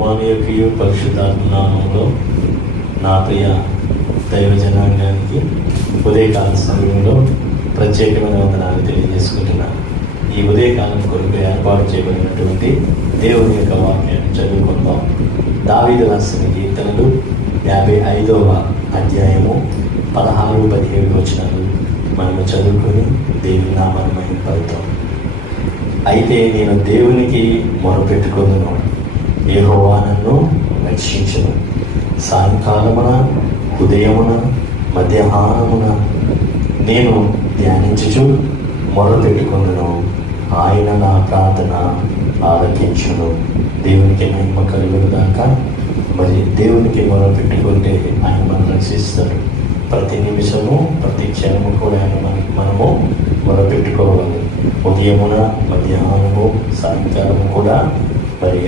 కుమారునికి పరిశుద్ధాత్మ నామంలో నా ప్రియ దైవ జనాంగానికి ఉదయకాల సమయంలో ప్రత్యేకమైన వందనాలు తెలియజేసుకుంటున్నాను. ఈ ఉదయకాలం కొరకు ఏర్పాటు చేయబడినటువంటి దేవుని యొక్క వాక్యాన్ని చదువుకుందాం. దావీదు రాసిన కీర్తనలు 55వ అధ్యాయము 16-17 వచనాలు మనము చదువుకొని దేవుని నామాన్ని మహిమపడతాం. అయితే నేను దేవునికి మొరపెట్టుకొనును, యెహోవా నన్ను రక్షించును. సాయంకాలమున, ఉదయమున, మధ్యాహ్నమున నేను ధ్యానించుచు మొరపెట్టుకొనును, ఆయన నా ప్రార్థన ఆలకించును. దేవునికి మహిమ కలుగును గాక. మరి దేవునికి మొరపెట్టుకుంటే ఆయన మనం రక్షిస్తాడు. ప్రతి నిమిషము, ప్రతి క్షణము కూడా మనము మొరపెట్టుకోవాలి. ఉదయమున, మధ్యాహ్నము, సాయంకాలము కూడా మరి